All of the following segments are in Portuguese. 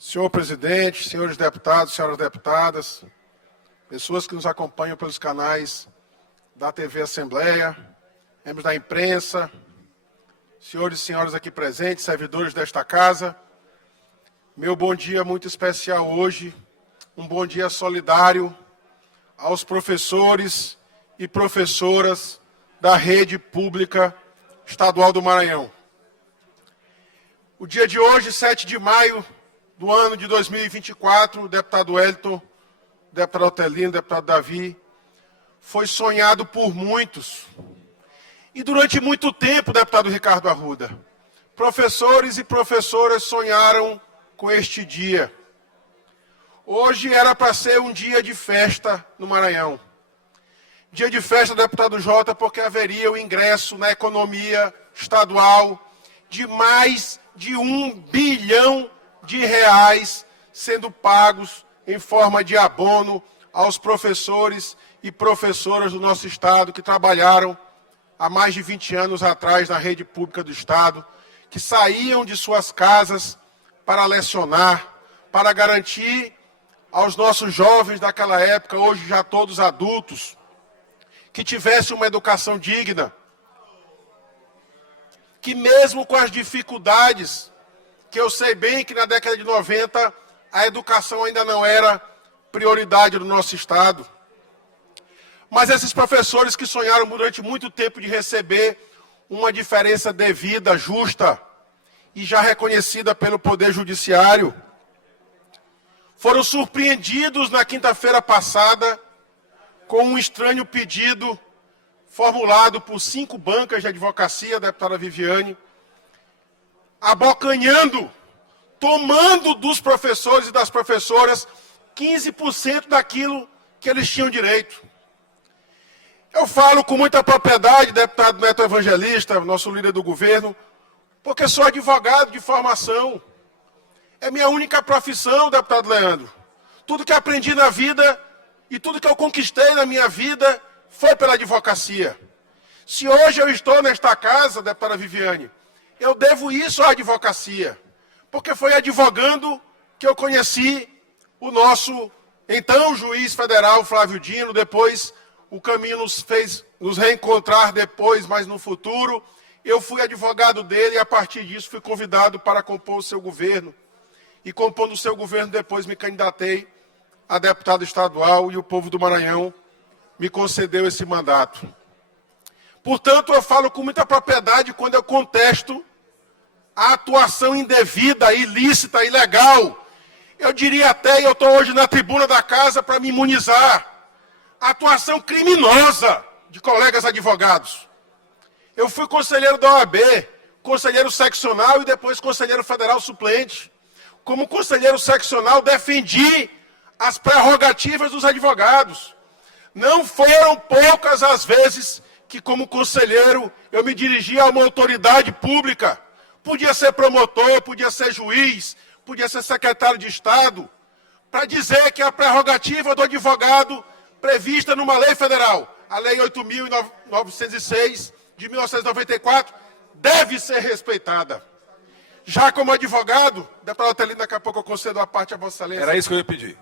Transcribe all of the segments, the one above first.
Senhor presidente, senhores deputados, senhoras deputadas, pessoas que nos acompanham pelos canais da TV Assembleia, membros da imprensa, senhores e senhoras aqui presentes, servidores desta casa, meu bom dia muito especial hoje, um bom dia solidário aos professores e professoras da rede pública estadual do Maranhão. O dia de hoje, 7 de maio do ano de 2024, o deputado Wellington, o deputado Otelino, o deputado Davi, foi sonhado por muitos. E durante muito tempo, deputado Ricardo Arruda, professores e professoras sonharam com este dia. Hoje era para ser um dia de festa no Maranhão. Dia de festa, deputado Jota, porque haveria o ingresso na economia estadual de mais de R$1 bilhão sendo pagos em forma de abono aos professores e professoras do nosso Estado que trabalharam há mais de 20 anos atrás na rede pública do Estado, que saíam de suas casas para lecionar, para garantir aos nossos jovens daquela época, hoje já todos adultos, que tivessem uma educação digna, que mesmo com as dificuldades, que eu sei bem que na década de 90 a educação ainda não era prioridade do nosso Estado. Mas esses professores que sonharam durante muito tempo de receber uma diferença devida, justa e já reconhecida pelo Poder Judiciário, foram surpreendidos na quinta-feira passada com um estranho pedido formulado por 5 bancas de advocacia, deputada Viviane, abocanhando, tomando dos professores e das professoras 15% daquilo que eles tinham direito. Eu falo com muita propriedade, deputado Neto Evangelista, nosso líder do governo, porque sou advogado de formação. É minha única profissão, deputado Leandro. Tudo que aprendi na vida e tudo que eu conquistei na minha vida foi pela advocacia. Se hoje eu estou nesta casa, deputada Viviane, eu devo isso à advocacia, porque foi advogando que eu conheci o nosso, então, juiz federal, Flávio Dino. Depois o caminho nos fez nos reencontrar depois, mas no futuro. Eu fui advogado dele e, a partir disso, fui convidado para compor o seu governo. E, compondo o seu governo, depois me candidatei a deputado estadual e o povo do Maranhão me concedeu esse mandato. Portanto, eu falo com muita propriedade quando eu contesto a atuação indevida, ilícita, ilegal. Eu diria até, e eu estou hoje na tribuna da casa para me imunizar, a atuação criminosa de colegas advogados. Eu fui conselheiro da OAB, conselheiro seccional e depois conselheiro federal suplente. Como conselheiro seccional, defendi as prerrogativas dos advogados. Não foram poucas as vezes que, como conselheiro, eu me dirigia a uma autoridade pública. Podia ser promotor, podia ser juiz, podia ser secretário de Estado, para dizer que a prerrogativa do advogado prevista numa lei federal, a Lei 8.906, de 1994, deve ser respeitada. Já como advogado, deputado Otelino, daqui a pouco eu concedo a parte a Vossa Excelência. Era isso que eu ia pedir.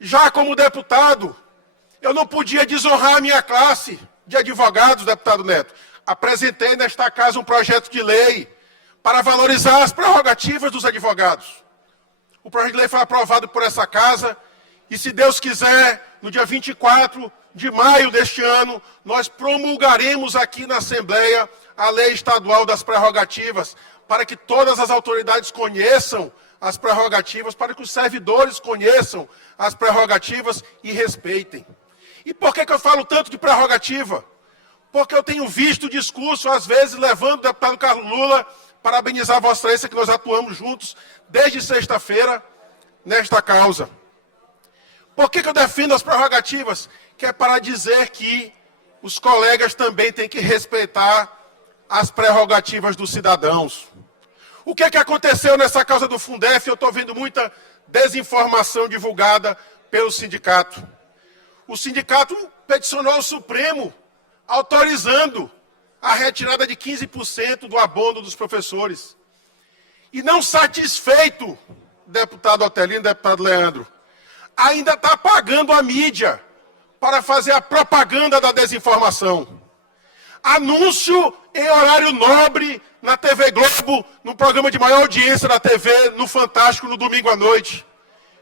Já como deputado, eu não podia desonrar a minha classe de advogados, deputado Neto. Apresentei nesta casa um projeto de lei para valorizar as prerrogativas dos advogados. O projeto de lei foi aprovado por essa casa e, se Deus quiser, no dia 24 de maio deste ano, nós promulgaremos aqui na Assembleia a Lei Estadual das Prerrogativas, para que todas as autoridades conheçam as prerrogativas, para que os servidores conheçam as prerrogativas e respeitem. E por que eu falo tanto de prerrogativa? Porque eu tenho visto o discurso, às vezes, levando o deputado Carlos Lula, parabenizar Vossa Excelência, que nós atuamos juntos desde sexta-feira nesta causa. Por que eu defendo as prerrogativas? Que é para dizer que os colegas também têm que respeitar as prerrogativas dos cidadãos. O que aconteceu nessa causa do Fundef? Eu estou vendo muita desinformação divulgada pelo sindicato. O sindicato peticionou ao Supremo, autorizando a retirada de 15% do abono dos professores. E não satisfeito deputado Otelino, deputado Leandro, ainda está pagando a mídia para fazer a propaganda da desinformação. Anúncio em horário nobre na TV Globo, no programa de maior audiência da TV, no Fantástico, no domingo à noite.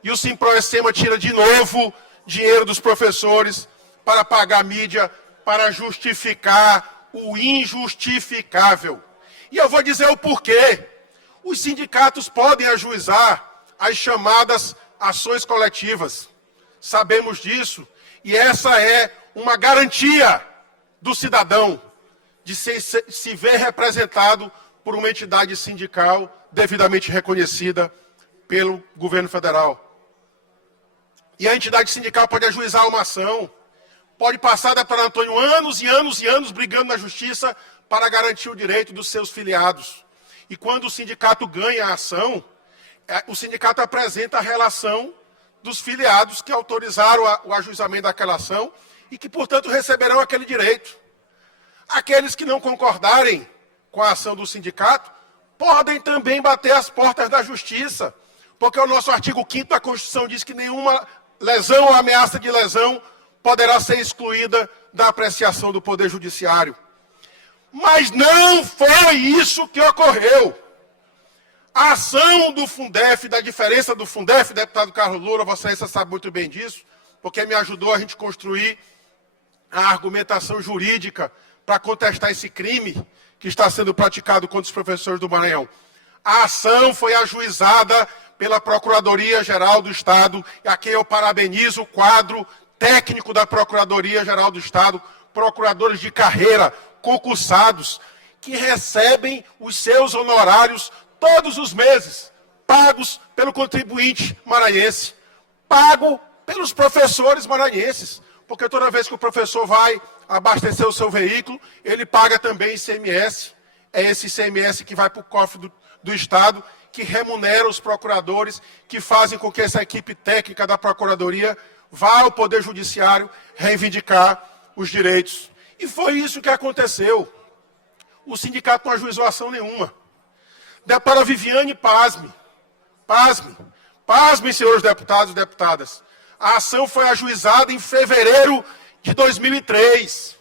E o Simproecema tira de novo dinheiro dos professores para pagar a mídia, para justificar o injustificável. E eu vou dizer o porquê. Os sindicatos podem ajuizar as chamadas ações coletivas. Sabemos disso. E essa é uma garantia do cidadão de se ver representado por uma entidade sindical devidamente reconhecida pelo governo federal. E a entidade sindical pode ajuizar uma ação, pode passar, deputado Antônio, anos e anos e anos brigando na justiça para garantir o direito dos seus filiados. E quando o sindicato ganha a ação, o sindicato apresenta a relação dos filiados que autorizaram o ajuizamento daquela ação e que, portanto, receberão aquele direito. Aqueles que não concordarem com a ação do sindicato podem também bater as portas da justiça, porque o nosso artigo 5º da Constituição diz que nenhuma lesão ou ameaça de lesão poderá ser excluída da apreciação do Poder Judiciário. Mas não foi isso que ocorreu. A ação do Fundef, da diferença do Fundef, deputado Carlos Lula, Vossa Excelência sabe muito bem disso, porque me ajudou a gente construir a argumentação jurídica para contestar esse crime que está sendo praticado contra os professores do Maranhão. A ação foi ajuizada pela Procuradoria-Geral do Estado, e a quem eu parabenizo o quadro técnico da Procuradoria-Geral do Estado, procuradores de carreira, concursados, que recebem os seus honorários todos os meses, pagos pelo contribuinte maranhense, pago pelos professores maranhenses, porque toda vez que o professor vai abastecer o seu veículo, ele paga também ICMS, é esse ICMS que vai para o cofre do Estado, que remunera os procuradores, que fazem com que essa equipe técnica da Procuradoria vá ao Poder Judiciário reivindicar os direitos. E foi isso que aconteceu. O sindicato não ajuizou ação nenhuma. Deputada Viviane, pasme. Pasmem, senhores deputados e deputadas. A ação foi ajuizada em fevereiro de 2003.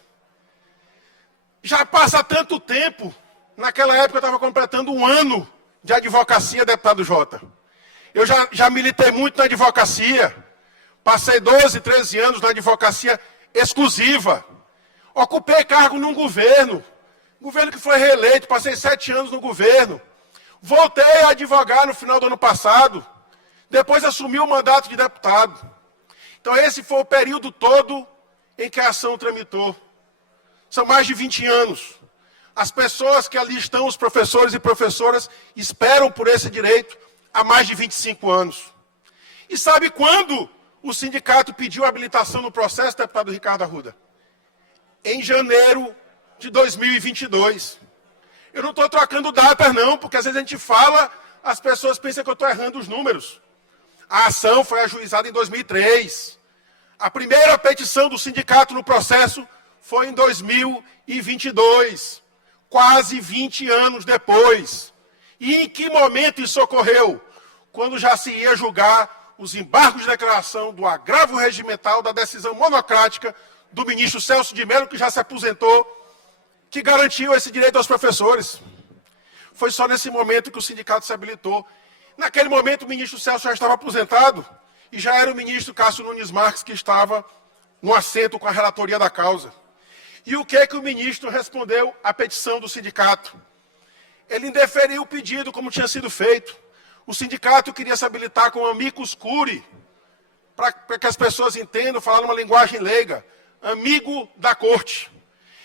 Já passa tanto tempo. Naquela época eu estava completando 1 ano de advocacia, deputado Jota. Eu já militei muito na advocacia. Passei 12, 13 anos na advocacia exclusiva. Ocupei cargo num governo que foi reeleito, passei 7 anos no governo. Voltei a advogar no final do ano passado. Depois assumi o mandato de deputado. Então esse foi o período todo em que a ação tramitou. São mais de 20 anos. As pessoas que ali estão, os professores e professoras, esperam por esse direito há mais de 25 anos. E sabe quando o sindicato pediu habilitação no processo, deputado Ricardo Arruda? Em janeiro de 2022. Eu não estou trocando datas, não, porque às vezes a gente fala, as pessoas pensam que eu estou errando os números. A ação foi ajuizada em 2003. A primeira petição do sindicato no processo foi em 2022. Quase 20 anos depois. E em que momento isso ocorreu? Quando já se ia julgar os embargos de declaração do agravo regimental da decisão monocrática do ministro Celso de Mello, que já se aposentou, que garantiu esse direito aos professores. Foi só nesse momento que o sindicato se habilitou. Naquele momento o ministro Celso já estava aposentado e já era o ministro Cássio Nunes Marques que estava no assento com a relatoria da causa. E o que é que o ministro respondeu à petição do sindicato? Ele indeferiu o pedido como tinha sido feito. O sindicato queria se habilitar com amicus curiae, para que as pessoas entendam, falar numa linguagem leiga, amigo da corte.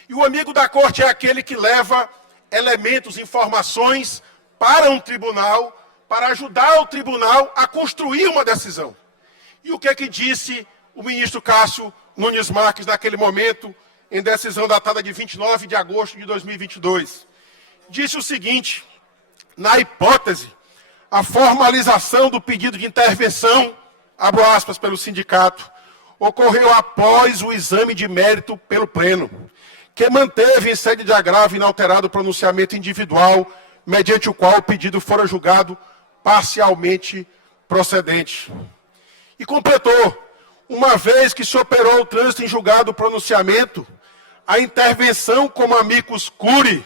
E o amigo da corte é aquele que leva elementos, informações para um tribunal, para ajudar o tribunal a construir uma decisão. E o que é que disse o ministro Cássio Nunes Marques naquele momento, em decisão datada de 29 de agosto de 2022? Disse o seguinte: na hipótese, a formalização do pedido de intervenção, abro aspas, pelo sindicato, ocorreu após o exame de mérito pelo Pleno, que manteve em sede de agravo inalterado o pronunciamento individual, mediante o qual o pedido fora julgado parcialmente procedente. E completou, uma vez que se operou o trânsito em julgado pronunciamento, a intervenção como amicus curiae,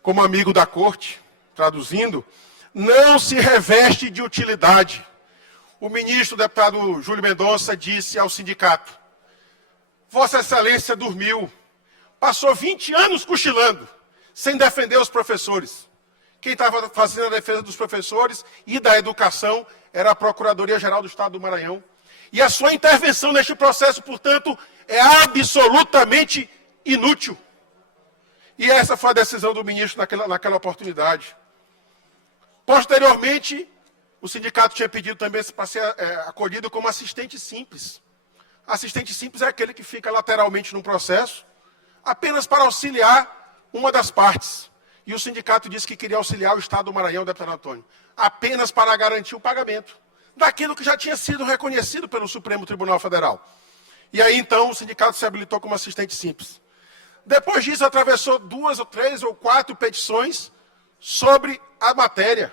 como amigo da corte, traduzindo, não se reveste de utilidade. O ministro, o deputado Júlio Mendonça, disse ao sindicato: Vossa Excelência dormiu, passou 20 anos cochilando, sem defender os professores. Quem estava fazendo a defesa dos professores e da educação era a Procuradoria-Geral do Estado do Maranhão. E a sua intervenção neste processo, portanto, é absolutamente inútil. E essa foi a decisão do ministro naquela oportunidade. Posteriormente, o sindicato tinha pedido também para ser acolhido como assistente simples. Assistente simples é aquele que fica lateralmente num processo, apenas para auxiliar uma das partes. E o sindicato disse que queria auxiliar o Estado do Maranhão, deputado Antônio, apenas para garantir o pagamento daquilo que já tinha sido reconhecido pelo Supremo Tribunal Federal. E aí, então, o sindicato se habilitou como assistente simples. Depois disso, atravessou 2 ou 3 ou 4 petições sobre a matéria,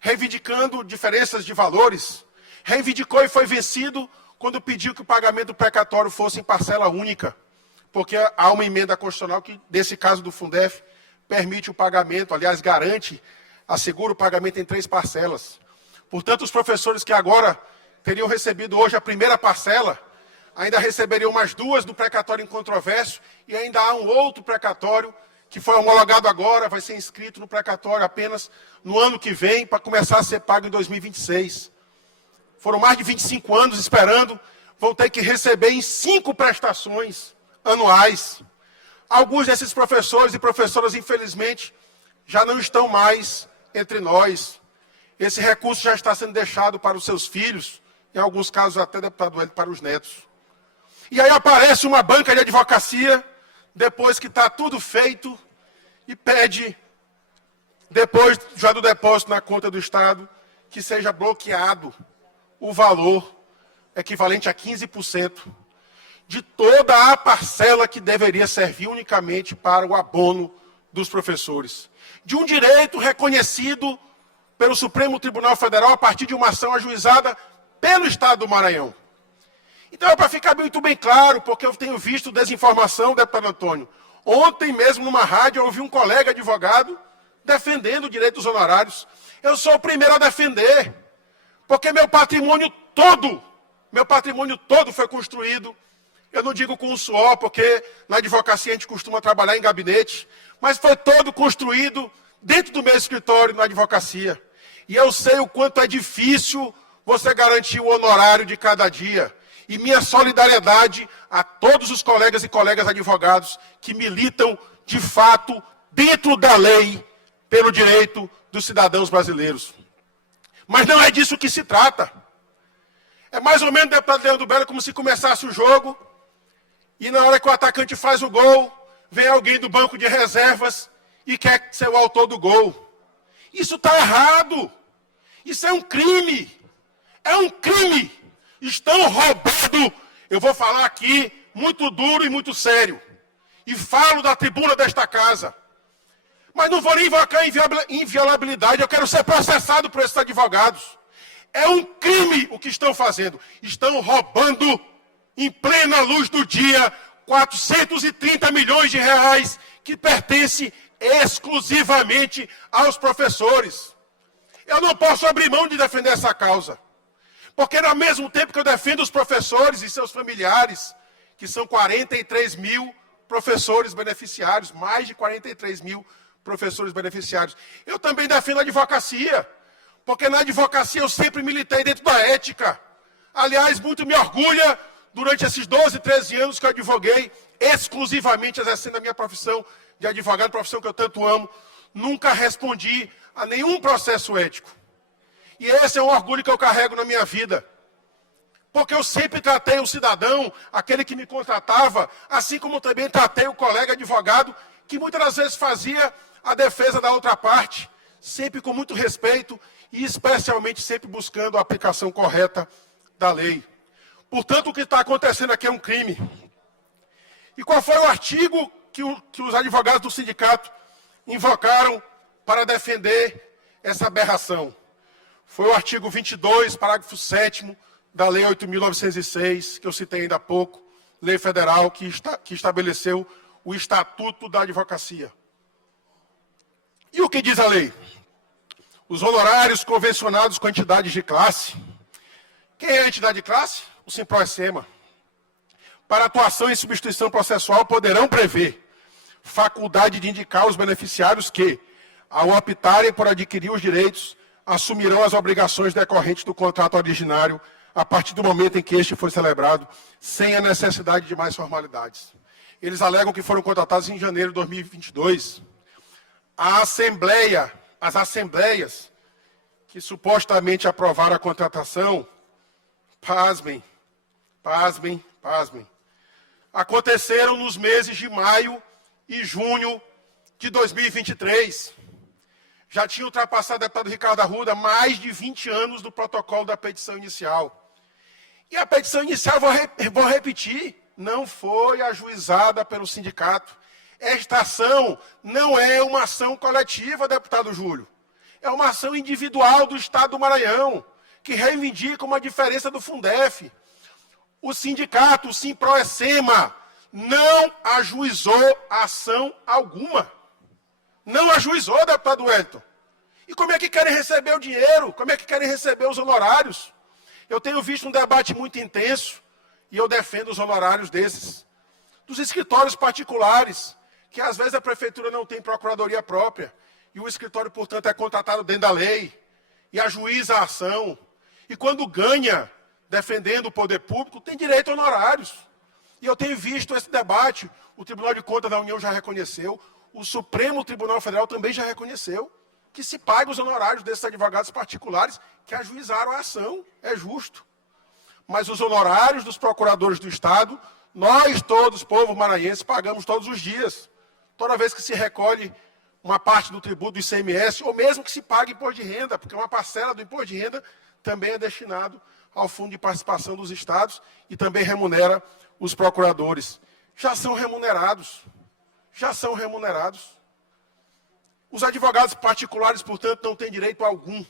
reivindicando diferenças de valores. Reivindicou e foi vencido quando pediu que o pagamento precatório fosse em parcela única, porque há uma emenda constitucional que, nesse caso do Fundef, permite o pagamento, aliás, garante, assegura o pagamento em 3 parcelas. Portanto, os professores que agora teriam recebido hoje a primeira parcela, ainda receberiam mais 2 do precatório incontrovérsia, e ainda há um outro precatório que foi homologado agora, vai ser inscrito no precatório apenas no ano que vem, para começar a ser pago em 2026. Foram mais de 25 anos esperando, vão ter que receber em 5 prestações anuais. Alguns desses professores e professoras, infelizmente, já não estão mais entre nós. Esse recurso já está sendo deixado para os seus filhos, em alguns casos até, deputado Hélio, para os netos. E aí aparece uma banca de advocacia, depois que está tudo feito, e pede, depois já do depósito na conta do Estado, que seja bloqueado o valor equivalente a 15% de toda a parcela que deveria servir unicamente para o abono dos professores. De um direito reconhecido pelo Supremo Tribunal Federal a partir de uma ação ajuizada pelo Estado do Maranhão. Então, é para ficar muito bem claro, porque eu tenho visto desinformação, deputado Antônio. Ontem mesmo, numa rádio, eu ouvi um colega advogado defendendo o direito dos honorários. Eu sou o primeiro a defender, porque meu patrimônio todo foi construído, eu não digo com o suor, porque na advocacia a gente costuma trabalhar em gabinete, mas foi todo construído dentro do meu escritório na advocacia. E eu sei o quanto é difícil você garantir o honorário de cada dia. E minha solidariedade a todos os colegas e colegas advogados que militam, de fato, dentro da lei, pelo direito dos cidadãos brasileiros. Mas não é disso que se trata. É mais ou menos, deputado Leandro Belo, como se começasse o jogo, e na hora que o atacante faz o gol, vem alguém do banco de reservas e quer ser o autor do gol. Isso está errado. Isso é um crime. É um crime. Estão roubando. Eu vou falar aqui muito duro e muito sério. E falo da tribuna desta casa. Mas não vou nem invocar inviolabilidade. Eu quero ser processado por esses advogados. É um crime o que estão fazendo. Estão roubando, em plena luz do dia, 430 milhões de reais que pertence exclusivamente aos professores. Eu não posso abrir mão de defender essa causa. Porque ao mesmo tempo que eu defendo os professores e seus familiares, que são 43 mil professores beneficiários, mais de 43 mil professores beneficiários, eu também defendo a advocacia. Porque na advocacia eu sempre militei dentro da ética. Aliás, muito me orgulha, durante esses 12, 13 anos que eu advoguei, exclusivamente exercendo a minha profissão de advogado, profissão que eu tanto amo, nunca respondi a nenhum processo ético. E esse é um orgulho que eu carrego na minha vida. Porque eu sempre tratei o cidadão, aquele que me contratava, assim como também tratei o colega advogado, que muitas das vezes fazia a defesa da outra parte, sempre com muito respeito e especialmente sempre buscando a aplicação correta da lei. Portanto, o que está acontecendo aqui é um crime. E qual foi o artigo que os advogados do sindicato invocaram para defender essa aberração? foi o artigo 22, parágrafo 7º da Lei 8.906, que eu citei ainda há pouco, lei federal que estabeleceu o Estatuto da Advocacia. E o que diz a lei? Os honorários convencionados com entidades de classe. Quem é a entidade de classe? O Simproecema. Para atuação em substituição processual, poderão prever faculdade de indicar os beneficiários que, ao optarem por adquirir os direitos, assumirão as obrigações decorrentes do contrato originário a partir do momento em que este foi celebrado, sem a necessidade de mais formalidades. Eles alegam que foram contratados em janeiro de 2022. As assembleias que supostamente aprovaram a contratação, pasmem, aconteceram nos meses de maio e junho de 2023. Já tinha ultrapassado, deputado Ricardo Arruda, mais de 20 anos do protocolo da petição inicial. E a petição inicial, vou repetir, não foi ajuizada pelo sindicato. Esta ação não é uma ação coletiva, deputado Júlio. É uma ação individual do Estado do Maranhão, que reivindica uma diferença do Fundef. O sindicato, o Simproecema, não ajuizou ação alguma. Não ajuizou, deputado Wellington. E como é que querem receber o dinheiro? Como é que querem receber os honorários? Eu tenho visto um debate muito intenso, e eu defendo os honorários dos escritórios particulares, que às vezes a prefeitura não tem procuradoria própria, e o escritório, portanto, é contratado dentro da lei, e ajuiza a ação. E quando ganha, defendendo o poder público, tem direito a honorários. E eu tenho visto esse debate, o Tribunal de Contas da União já reconheceu, o Supremo Tribunal Federal também já reconheceu, que se pague os honorários desses advogados particulares que ajuizaram a ação. É justo. Mas os honorários dos procuradores do Estado, nós todos, povo maranhense, pagamos todos os dias. Toda vez que se recolhe uma parte do tributo do ICMS, ou mesmo que se pague imposto de renda, porque uma parcela do imposto de renda também é destinado ao Fundo de Participação dos Estados e também remunera os procuradores. Já são remunerados. Os advogados particulares, portanto, não têm direito algum.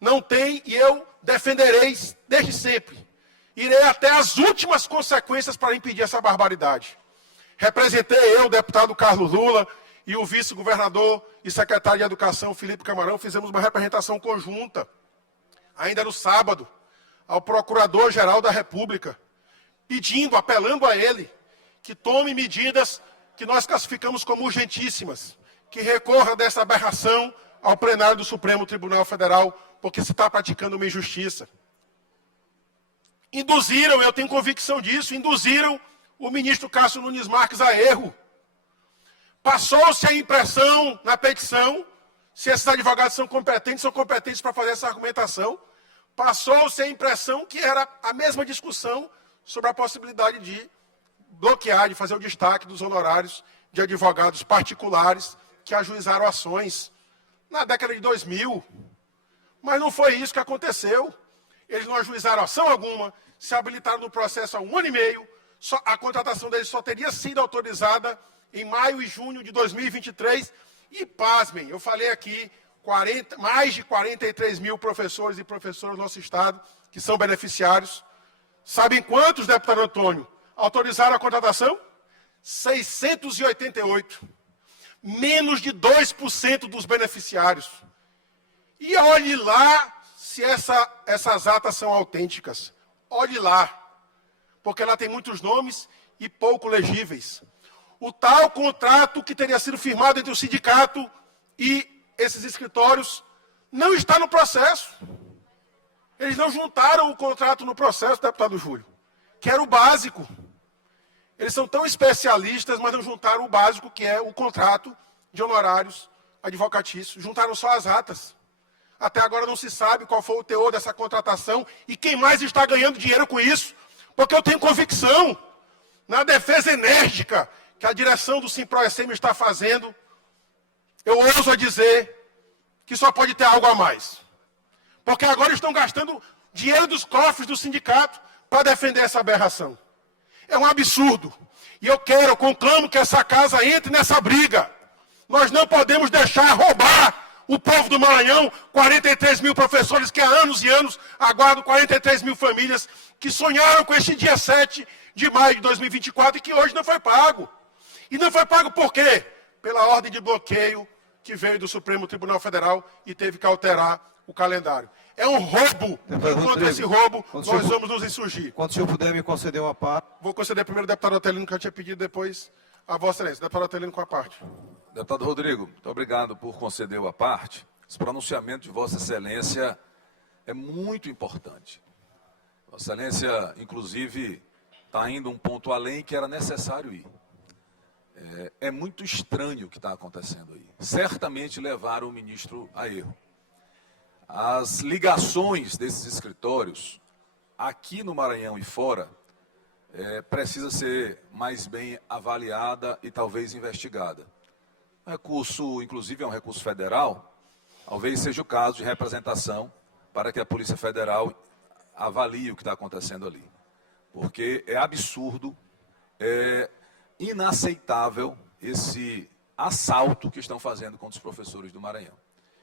Não têm, e eu defenderei desde sempre. Irei até as últimas consequências para impedir essa barbaridade. Representei eu, o deputado Carlos Lula, e o vice-governador e secretário de Educação, Felipe Camarão, fizemos uma representação conjunta, ainda no sábado, ao Procurador-Geral da República, pedindo, apelando a ele, que tome medidas que nós classificamos como urgentíssimas, que recorra dessa aberração ao plenário do Supremo Tribunal Federal, porque se está praticando uma injustiça. Induziram, eu tenho convicção disso, induziram o ministro Cássio Nunes Marques a erro. Passou-se a impressão na petição, se esses advogados são competentes para fazer essa argumentação, passou-se a impressão que era a mesma discussão sobre a possibilidade de bloquear, de fazer o destaque dos honorários de advogados particulares que ajuizaram ações na década de 2000. Mas não foi isso que aconteceu. Eles não ajuizaram ação alguma, se habilitaram no processo há 1 ano e meio, a contratação deles só teria sido autorizada em maio e junho de 2023, e pasmem, eu falei aqui, mais de 43 mil professores e professoras do nosso Estado que são beneficiários. Sabem quantos, deputado Antônio, autorizaram a contratação? 688. Menos de 2% dos beneficiários. E olhe lá se essas atas são autênticas. Olhe lá, porque ela tem muitos nomes e pouco legíveis. O tal contrato que teria sido firmado entre o sindicato e esses escritórios não está no processo. Eles não juntaram o contrato no processo, deputado Júlio, que era o básico. Eles são tão especialistas, mas não juntaram o básico, que é o contrato de honorários advocatícios. Juntaram só as atas. Até agora não se sabe qual foi o teor dessa contratação e quem mais está ganhando dinheiro com isso. Porque eu tenho convicção, na defesa enérgica que a direção do Simproecema está fazendo, eu ouso a dizer que só pode ter algo a mais. Porque agora estão gastando dinheiro dos cofres do sindicato para defender essa aberração. É um absurdo. E eu conclamo que essa casa entre nessa briga. Nós não podemos deixar roubar O povo do Maranhão, 43 mil professores que há anos e anos aguardam 43 mil famílias que sonharam com este dia 7 de maio de 2024 e que hoje não foi pago. E não foi pago por quê? Pela ordem de bloqueio que veio do Supremo Tribunal Federal e teve que alterar o calendário. É um roubo. E contra esse roubo, nós vamos nos insurgir. Quando o senhor puder me conceder uma parte. Vou conceder primeiro ao deputado Otelino, que eu tinha pedido, depois a Vossa Excelência. Deputado Otelino com a parte. Deputado Rodrigo, muito obrigado por conceder a parte. Esse pronunciamento de Vossa Excelência é muito importante. Vossa Excelência, inclusive, está indo um ponto além que era necessário ir. É muito estranho o que está acontecendo aí. Certamente levaram o ministro a erro. As ligações desses escritórios, aqui no Maranhão e fora, precisa ser mais bem avaliada e talvez investigada. O recurso, inclusive, é um recurso federal, talvez seja o caso de representação para que a Polícia Federal avalie o que está acontecendo ali. Porque é absurdo, é inaceitável esse assalto que estão fazendo contra os professores do Maranhão,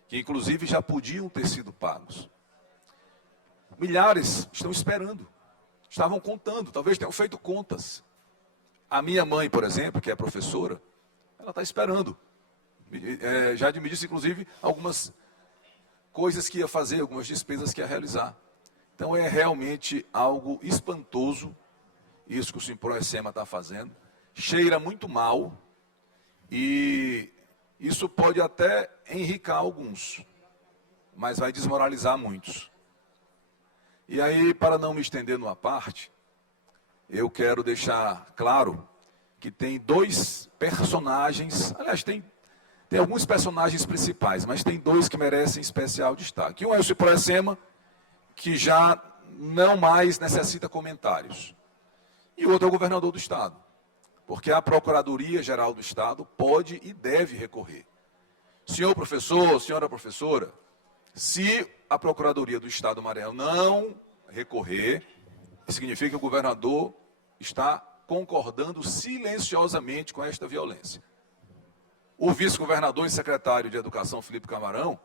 que inclusive já podiam ter sido pagos. Milhares estão esperando, estavam contando, talvez tenham feito contas. A minha mãe, por exemplo, que é professora, ela está esperando. Já me disse, inclusive, algumas coisas que ia fazer, algumas despesas que ia realizar. Então é realmente algo espantoso isso que o Simproecema está fazendo. Cheira muito mal e isso pode até enricar alguns, mas vai desmoralizar muitos. E aí, para não me estender numa parte, eu quero deixar claro que tem dois personagens, aliás, tem alguns personagens principais, mas tem dois que merecem especial destaque. Um é o Simproecema, que já não mais necessita comentários. E o outro é o governador do Estado, porque a Procuradoria-Geral do Estado pode e deve recorrer. Senhor professor, senhora professora, se a Procuradoria do Estado do Maranhão não recorrer, significa que o governador está concordando silenciosamente com esta violência. O vice-governador e secretário de Educação, Felipe Camarão,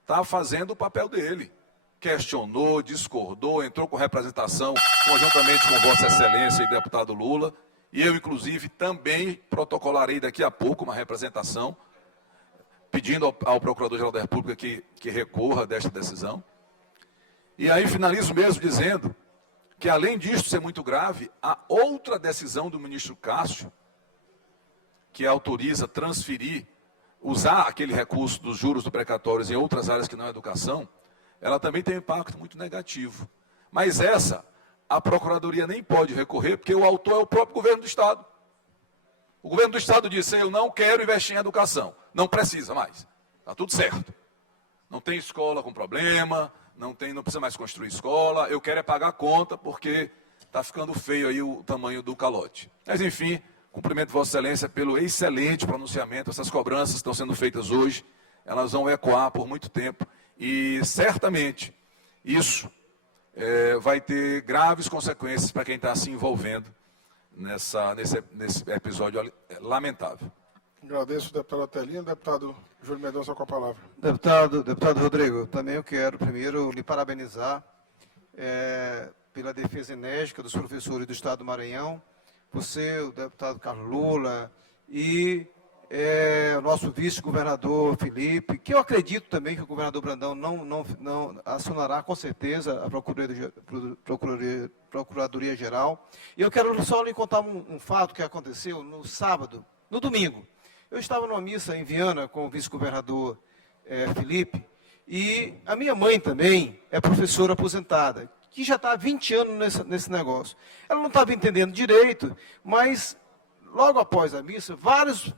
está fazendo o papel dele. Questionou, discordou, entrou com representação conjuntamente com Vossa Excelência e deputado Lula. E eu, inclusive, também protocolarei daqui a pouco uma representação, pedindo ao Procurador-Geral da República que recorra desta decisão. E aí finalizo mesmo dizendo que, além disso ser muito grave, a outra decisão do ministro Cássio, que autoriza transferir, usar aquele recurso dos juros do precatórios em outras áreas que não é educação, ela também tem um impacto muito negativo. Mas essa, a Procuradoria nem pode recorrer, porque o autor é o próprio governo do Estado. O governo do Estado disse, eu não quero investir em educação. Não precisa mais. Está tudo certo. Não tem escola com problema, não precisa mais construir escola, eu quero é pagar a conta, porque está ficando feio aí o tamanho do calote. Mas, enfim, cumprimento Vossa Excelência pelo excelente pronunciamento. Essas cobranças estão sendo feitas hoje, elas vão ecoar por muito tempo. E, certamente, isso vai ter graves consequências para quem está se envolvendo nesse episódio lamentável. Agradeço, deputado Otelino. Deputado Júlio Mendonça, com a palavra. Deputado Rodrigo, também eu quero primeiro lhe parabenizar pela defesa enérgica dos professores do Estado do Maranhão, você, o deputado Carlos Lula e o nosso vice-governador Felipe, que eu acredito também que o governador Brandão não acionará com certeza a Procuradoria-Geral. E eu quero só lhe contar um fato que aconteceu no sábado, no domingo. Eu estava numa missa em Viana com o vice-governador Felipe, e a minha mãe também é professora aposentada, que já está há 20 anos nesse negócio. Ela não estava entendendo direito, mas logo após a missa, várias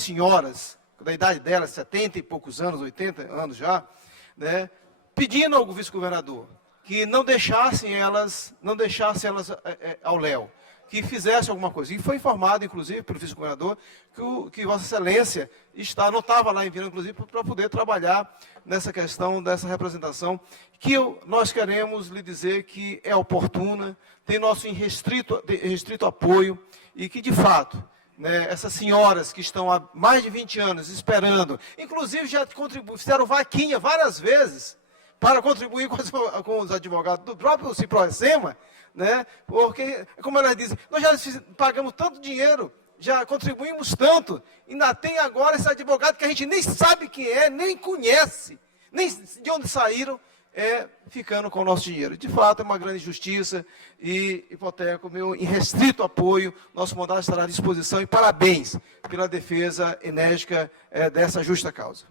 senhoras, da idade delas, 70 e poucos anos, 80 anos já, né, pedindo ao vice-governador que não deixassem elas ao léu, que fizesse alguma coisa. E foi informado, inclusive, pelo vice-governador, que Vossa Excelência não estava lá em Viana, inclusive, para poder trabalhar nessa questão dessa representação, que nós queremos lhe dizer que é oportuna, tem nosso restrito apoio, e que, de fato, né, essas senhoras que estão há mais de 20 anos esperando, inclusive já fizeram vaquinha várias vezes para contribuir com os advogados do próprio Ciproessema, né, porque, como elas dizem, nós já pagamos tanto dinheiro, já contribuímos tanto, ainda tem agora esse advogado que a gente nem sabe quem é, nem conhece, nem de onde saíram, ficando com o nosso dinheiro. De fato, é uma grande injustiça e hipoteco o meu irrestrito apoio. Nosso mandato estará à disposição e parabéns pela defesa enérgica dessa justa causa.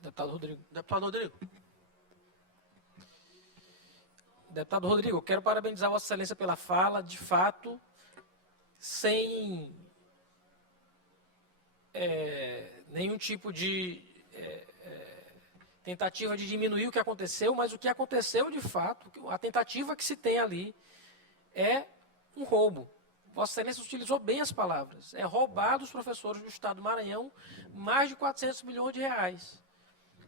Deputado Rodrigo. Deputado Rodrigo. Deputado Rodrigo, eu quero parabenizar Vossa Excelência pela fala, de fato, sem nenhum tipo de tentativa de diminuir o que aconteceu, mas o que aconteceu de fato, a tentativa que se tem ali é um roubo. Vossa Excelência utilizou bem as palavras. É roubar dos professores do Estado do Maranhão mais de 400 milhões de reais.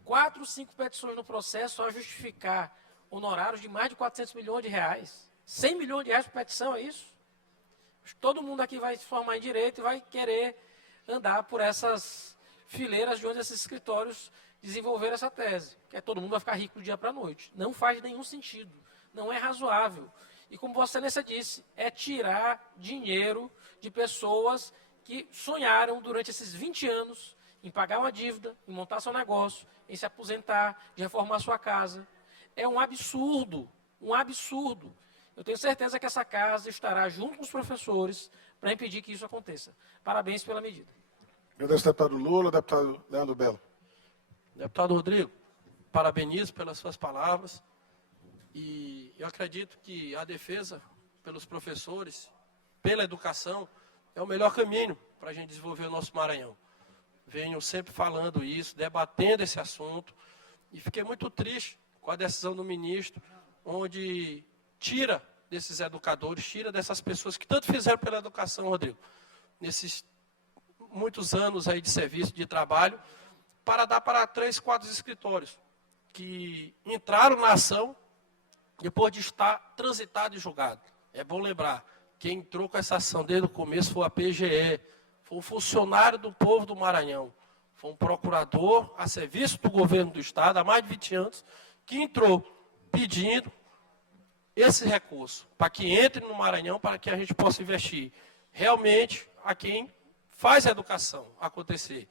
4, 5 petições no processo a justificar honorários de mais de 400 milhões de reais. 100 milhões de reais por petição, é isso? Todo mundo aqui vai se formar em direito e vai querer andar por essas fileiras de onde esses escritórios desenvolveram essa tese, que todo mundo vai ficar rico do dia para a noite. Não faz nenhum sentido, não é razoável. E como Vossa Excelência disse, é tirar dinheiro de pessoas que sonharam durante esses 20 anos em pagar uma dívida, em montar seu negócio, em se aposentar, de reformar sua casa. É um absurdo, um absurdo. Eu tenho certeza que essa casa estará junto com os professores para impedir que isso aconteça. Parabéns pela medida. Agradeço, deputado Lula. Deputado Leandro Belo. Deputado Rodrigo, parabenizo pelas suas palavras e eu acredito que a defesa pelos professores, pela educação, é o melhor caminho para a gente desenvolver o nosso Maranhão. Venho sempre falando isso, debatendo esse assunto e fiquei muito triste com a decisão do ministro, onde tira desses educadores, tira dessas pessoas que tanto fizeram pela educação, Rodrigo, nesses muitos anos aí de serviço, de trabalho, para dar para 3, 4 escritórios que entraram na ação depois de estar transitado e julgado. É bom lembrar, quem entrou com essa ação desde o começo foi a PGE, foi um funcionário do povo do Maranhão, foi um procurador a serviço do governo do Estado há mais de 20 anos, que entrou pedindo esse recurso para que entre no Maranhão, para que a gente possa investir realmente a quem faz a educação acontecer.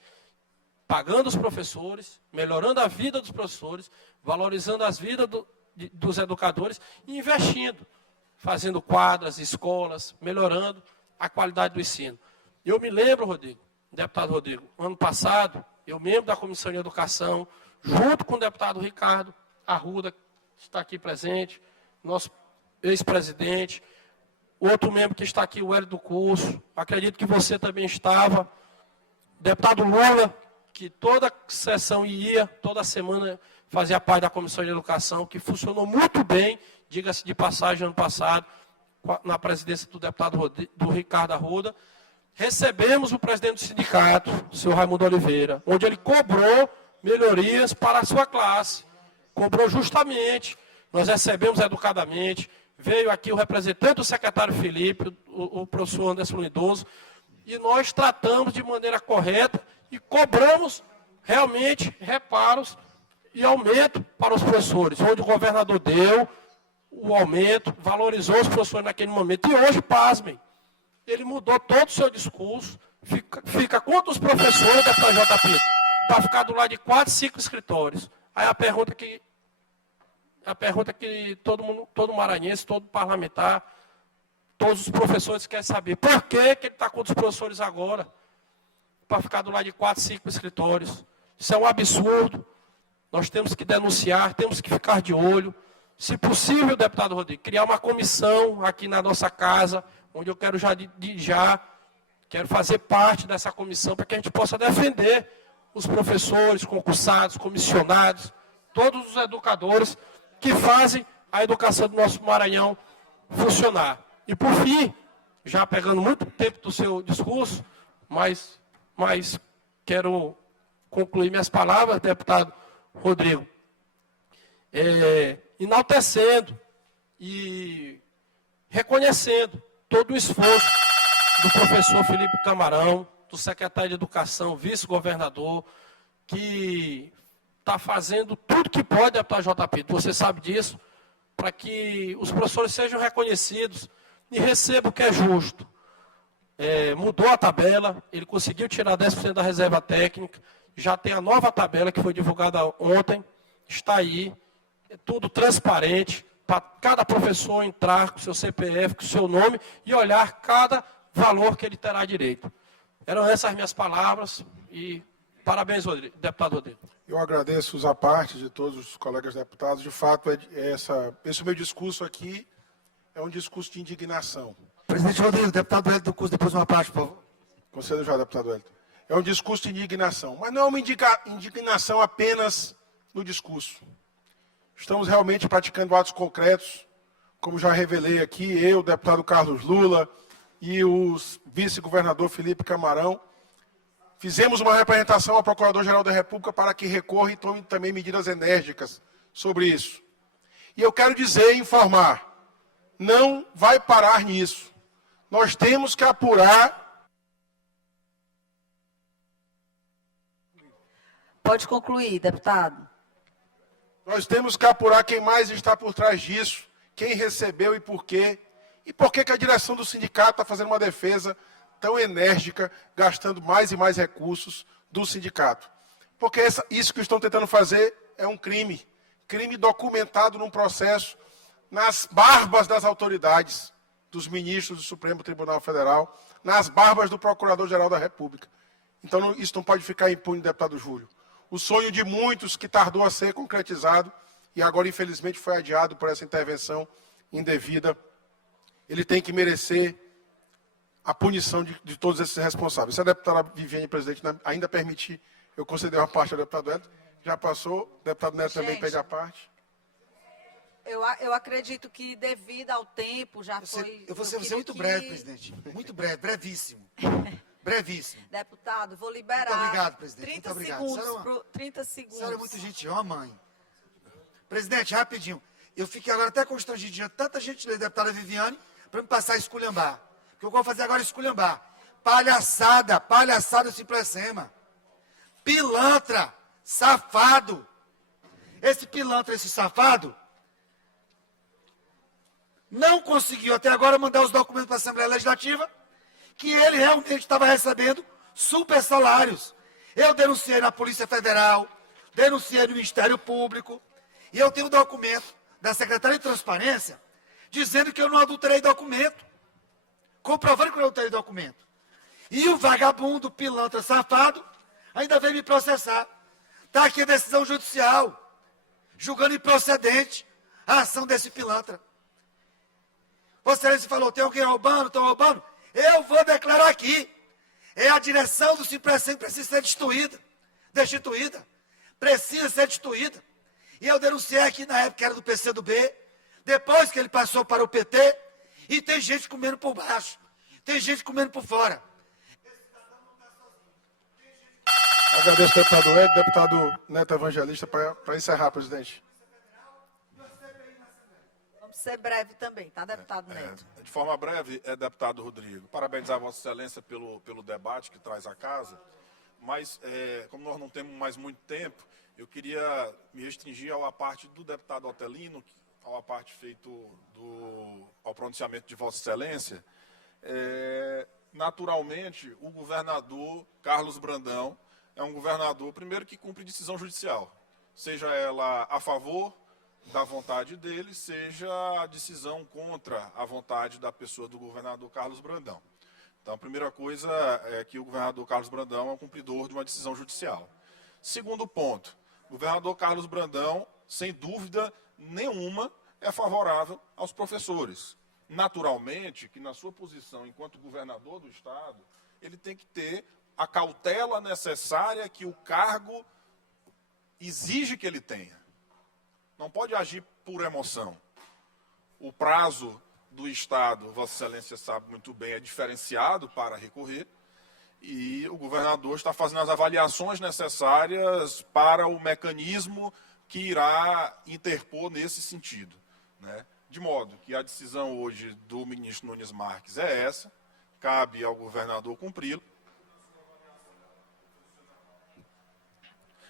Pagando os professores, melhorando a vida dos professores, valorizando as vidas dos educadores e investindo, fazendo quadras, escolas, melhorando a qualidade do ensino. Eu me lembro, Rodrigo, deputado Rodrigo, ano passado, eu membro da Comissão de Educação, junto com o deputado Ricardo Arruda, que está aqui presente, nosso ex-presidente, outro membro que está aqui, o Hélio do Curso, acredito que você também estava, deputado Lula, que toda sessão ia, toda semana fazia parte da Comissão de Educação, que funcionou muito bem, diga-se de passagem, ano passado, na presidência do deputado do Ricardo Arruda. Recebemos o presidente do sindicato, o senhor Raimundo Oliveira, onde ele cobrou melhorias para a sua classe. Cobrou justamente, nós recebemos educadamente, veio aqui o representante do secretário Felipe, o professor Anderson Lindoso, e nós tratamos de maneira correta e cobramos realmente reparos e aumento para os professores, onde o governador deu o aumento, valorizou os professores naquele momento. E hoje, pasmem, ele mudou todo o seu discurso, fica contra os professores da JP, para ficar do lado de 4, 5 escritórios. Aí a pergunta que todo maranhense, todo parlamentar, todos os professores querem saber, por que ele está contra os professores agora? Para ficar do lado de 4, 5 escritórios. Isso é um absurdo. Nós temos que denunciar, temos que ficar de olho. Se possível, deputado Rodrigo, criar uma comissão aqui na nossa casa, onde eu quero quero fazer parte dessa comissão, para que a gente possa defender os professores, concursados, comissionados, todos os educadores que fazem a educação do nosso Maranhão funcionar. E por fim, já pegando muito tempo do seu discurso, mas quero concluir minhas palavras, deputado Rodrigo, enaltecendo e reconhecendo todo o esforço do professor Felipe Camarão, do secretário de Educação, vice-governador, que está fazendo tudo que pode, deputado JP, você sabe disso, para que os professores sejam reconhecidos e recebam o que é justo. Mudou a tabela, ele conseguiu tirar 10% da reserva técnica, já tem a nova tabela que foi divulgada ontem, está aí, é tudo transparente, para cada professor entrar com seu CPF, com seu nome e olhar cada valor que ele terá direito. Eram essas minhas palavras e parabéns, deputado Rodrigo. Eu agradeço a parte de todos os colegas deputados. De fato, esse meu discurso aqui é um discurso de indignação. Presidente Rodrigo, deputado Hélio do Curso, depois uma parte, por favor. Concedo já, deputado Hélio. É um discurso de indignação, mas não é uma indignação apenas no discurso. Estamos realmente praticando atos concretos, como já revelei aqui, eu, o deputado Carlos Lula e o vice-governador Felipe Camarão, fizemos uma representação ao Procurador-Geral da República para que recorra e tome também medidas enérgicas sobre isso. E eu quero dizer e informar, não vai parar nisso. Nós temos que apurar. Pode concluir, deputado. Nós temos que apurar quem mais está por trás disso, quem recebeu e por quê. E por que a direção do sindicato está fazendo uma defesa tão enérgica, gastando mais e mais recursos do sindicato. Porque isso que estão tentando fazer é um crime. Crime documentado num processo nas barbas das autoridades, dos ministros do Supremo Tribunal Federal, nas barbas do Procurador-Geral da República. Então, isso não pode ficar impune, deputado Júlio. O sonho de muitos que tardou a ser concretizado e agora, infelizmente, foi adiado por essa intervenção indevida, ele tem que merecer a punição de todos esses responsáveis. Se a deputada Viviane, presidente, ainda permitir, eu conceder uma parte ao deputado Hélio. Já passou, o deputado Neto também pede a parte. Eu acredito que, devido ao tempo, já foi... Eu vou ser muito breve, presidente. Muito breve, brevíssimo. Brevíssimo. Deputado, vou liberar... Muito obrigado, presidente. 30 muito obrigado. segundos. 30 segundos. A senhora é muito gentil, ó, mãe. Presidente, rapidinho. Eu fiquei agora até constrangido de tanta gentileza, deputada Viviane, para me passar a esculhambar. O que eu vou fazer agora é esculhambar. Palhaçada, palhaçada Simplesema. Pilantra, safado. Esse pilantra, esse safado, não conseguiu até agora mandar os documentos para a Assembleia Legislativa, que ele realmente estava recebendo super salários. Eu denunciei na Polícia Federal, denunciei no Ministério Público, e eu tenho documento da Secretaria de Transparência dizendo que eu não adulterei documento, comprovando que eu não adulterei documento. E o vagabundo, pilantra, safado, ainda veio me processar. Está aqui a decisão judicial, julgando improcedente a ação desse pilantra. Vossa Excelência falou, tem alguém roubando, estão roubando? Eu vou declarar aqui. É a direção do Simplesem precisa ser destituída. Precisa ser destituída. E eu denunciei aqui na época que era do PCdoB, depois que ele passou para o PT, e tem gente comendo por baixo, tem gente comendo por fora. Agradeço, deputado Hélio, deputado Neto Evangelista, para encerrar, presidente. Vamos ser breve também, tá, deputado Neto? De forma breve, deputado Rodrigo, parabenizar a Vossa Excelência pelo debate que traz à casa, mas, como nós não temos mais muito tempo, eu queria me restringir à parte do deputado Otelino, à parte feito ao pronunciamento de Vossa Excelência. Naturalmente, o governador Carlos Brandão é um governador, primeiro, que cumpre decisão judicial, seja ela a favor da vontade dele, seja a decisão contra a vontade da pessoa do governador Carlos Brandão. Então, a primeira coisa é que o governador Carlos Brandão é um cumpridor de uma decisão judicial. Segundo ponto, o governador Carlos Brandão, sem dúvida nenhuma, é favorável aos professores. Naturalmente, que na sua posição enquanto governador do Estado, ele tem que ter a cautela necessária que o cargo exige que ele tenha. Não pode agir por emoção. O prazo do Estado, Vossa Excelência sabe muito bem, é diferenciado para recorrer, e o governador está fazendo as avaliações necessárias para o mecanismo que irá interpor nesse sentido, né? De modo que a decisão hoje do ministro Nunes Marques é essa, cabe ao governador cumpri-lo.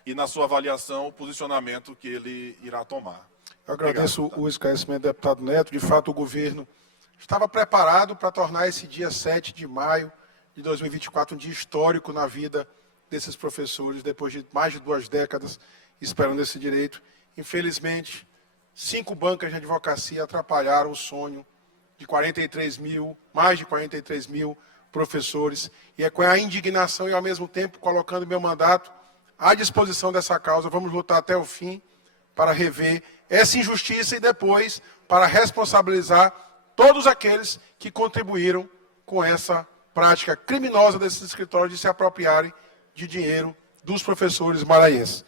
E na sua avaliação, o posicionamento que ele irá tomar. Eu agradeço o esclarecimento do deputado Neto. De fato, o governo estava preparado para tornar esse dia 7 de maio de 2024 um dia histórico na vida desses professores, depois de mais de 2 décadas esperando esse direito. Infelizmente, 5 bancas de advocacia atrapalharam o sonho de 43 mil, mais de 43 mil professores. E é com a indignação e, ao mesmo tempo, colocando meu mandato à disposição dessa causa, vamos lutar até o fim para rever essa injustiça e depois para responsabilizar todos aqueles que contribuíram com essa prática criminosa desses escritórios de se apropriarem de dinheiro dos professores maranhenses.